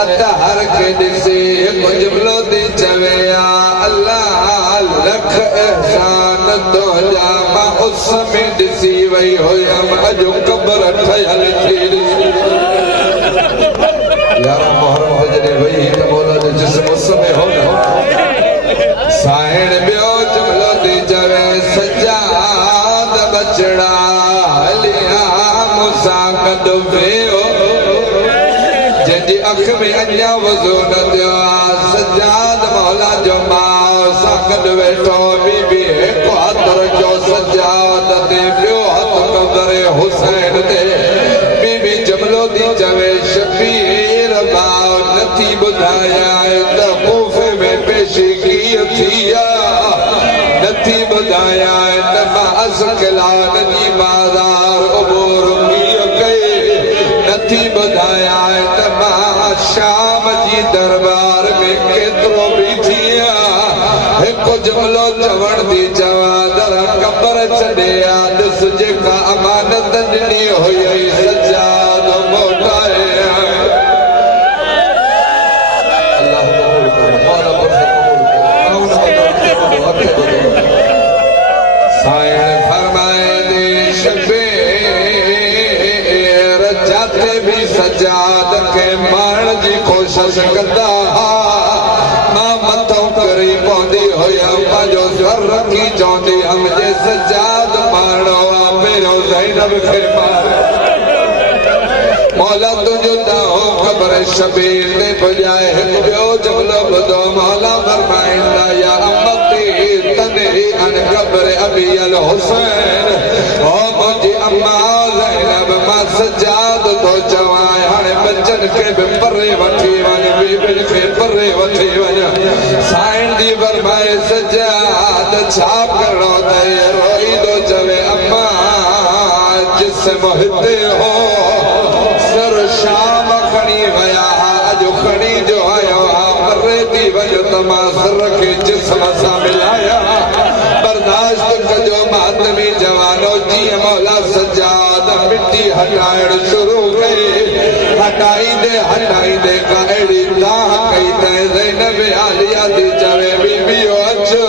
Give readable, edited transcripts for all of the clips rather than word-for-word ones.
अतहर के दिसे जुमलो दी चवे या अल्लाह लख एहसान तो जामा उस में दिसी वही होयम अजो कब्र ठयल थी यारा मुहर्रम जने वही त मौला जो जिस्म उस में हो साहिण बियो जुमलो दी चवे सजाद बचड़ा लिया मुसाकद वेओ जंहिंजी अख में अञा वज़ो न थियो सजाद मौला जो माउ सां गॾु वेठो बीबी हिकु हथ रखियो सजाद ते ॿियो हथ कब्र हुसैन ते बीबी जुमलो थी चवे शबीर भाउ नथी ॿुधायां त मूफ़े में पेशी कीअं थी नथी ॿुधायां त मां असकलान जी बाज़ार उबूर कीअं कई नथी ॿुधायां त मां शाम जी दरबार में केतिरो बि थी हिकु जुमलो चवण थी चवां दर कब्र छॾे ॾिस जेका अमानत ॾिनी हुई सजाद मोटाए साईं फरमाए दे शबीर जाते भी सजाद के मारण जी कोशिश कंदा मां मथो करी पवंदी हुयमि पंहिंजो स्वर रखी चवंदी हुअमि जे सजाद मारणो आहे पहिरियों ज़ैनब खे मार मौला तुंहिंजो दाहो ख़बर शबीर ते पुॼाए हिकु ॿियो जुमलो ॿुधो मौला फरमाईंदा या अम्मती तनही अन क़ब्र अबी अल हुसैन ओ मुंहिंजी अम्मा ज़ैनब मां सजाद थो चवां हाणे बच्चन खे बि परे वठी वञ बीबियुनि खे परे वठी वञ साईं जी फरमाए सजाद छा करणो अथई रोईंदो चवे अम्मा जिस्म हिते हो सर शाम खणी विया अॼु खणी जो आयो मरे थी वञो त मां सर खे जिस्म सां मिलाया बर्दाश्त कजो मातमी जवानो जीअं मौला सजाद मिटी हटाइण शुरू कई हटाईंदे का अहिड़ी दाह कई त ज़ैनब आलिया थी चवे बीबियो अचो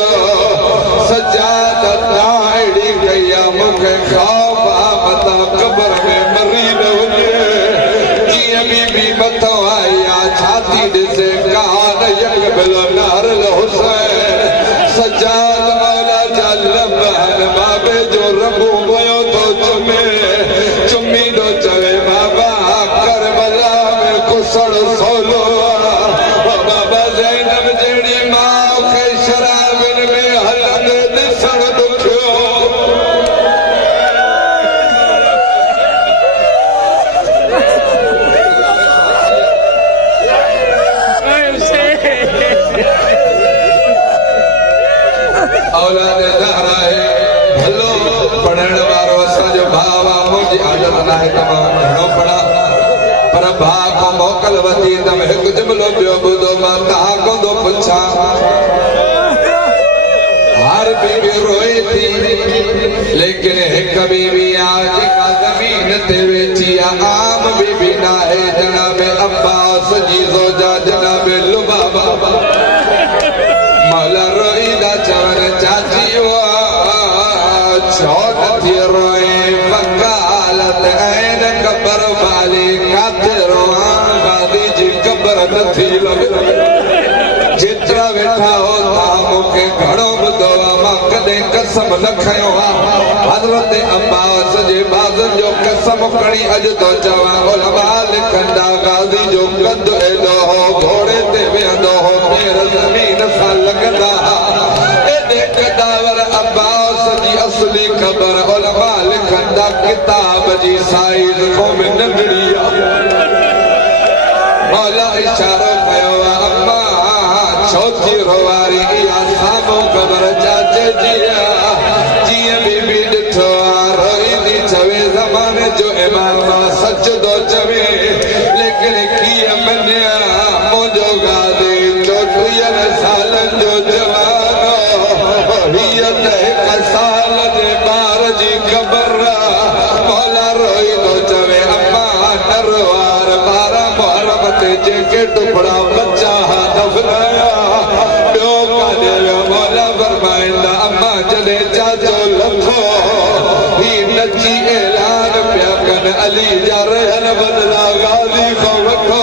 सजाद दाह अहिड़ी कई आहे मूंखे ख़ौफ़ आहे मथां क़ब्र में मरी न वञे जीअं बीबी मथां आई आहे छाती ॾिसे कान यकबिल नारल हुसैन सजाद मौला जा लबहन बाबे जो रबू वियो थो चुमींदो चवे बाबा करबला में कुसड़ सोलो बाबा ज़ैनब जहिड़ी माउ खे शराबनि में हलंदे ॾिसण ॾुखियो औलाद ज़हरा है भलो पढ़ण वारो असांजो भाउ आहे मुंहिंजी आदत न आहे त मां घणो पढ़ां पर भाउ खां मोकल वठी त हिकु जुमलो ॿियो ॿुधो मां तव्हां कोंदो पुछां हर बीबी रोए थी लेकिन हिकु बीबी आहे जेका ज़मीन ते वेठी आहे आम बीबी न आहे जनाब अब्बास जी ज़ौजा जनाब लुबाबा मौला रोईंदा चवनि चाची छो नथी रोए वकालत ऐन क़ब्र वाली काथे रोआं गादी जी क़ब्र नथी लॻे जेतिरा वेठा हो तव्हां मूंखे घणो ॿुधो आहे मां कॾहिं कसम न खयो आहे हज़रत अब्बास जे बाज़नि जो कसम खणी अॼु थो चवां उलमा लिखंदा गादी जो कद एॾो हो घोड़े ते वेहंदो हो पेर ज़मीन सां लॻंदा एॾे कदावर अब्बास जी असली ख़बर उलमा लिखंदा किताब जी साइज़ खां बि नंढड़ी आहे मौला इशारो कयो आहे अम्मा छो थी रोवारी इहा साम्हूं ख़बर चाचे जी जीअं बीबी ॾिठो आहे रोईंदी चवे ज़माने जो इमाम सच थो चवे लेकिन कीअं मञिया मुंहिंजो गादी 34 सालनि जो जवानो हीअ त हिकु साल जे ॿार जी ख़बर मौला रोईंदो चवे अम्मा नरवार 12 मुहर्रम ते जेके तो बड़ा बच्चा दफनाया प्यो काले मौला फरमाइंदा अम्मा जले चाचो लखो ही नची ऐलान पिया कन अली जा रहन बदला गाजी को रखो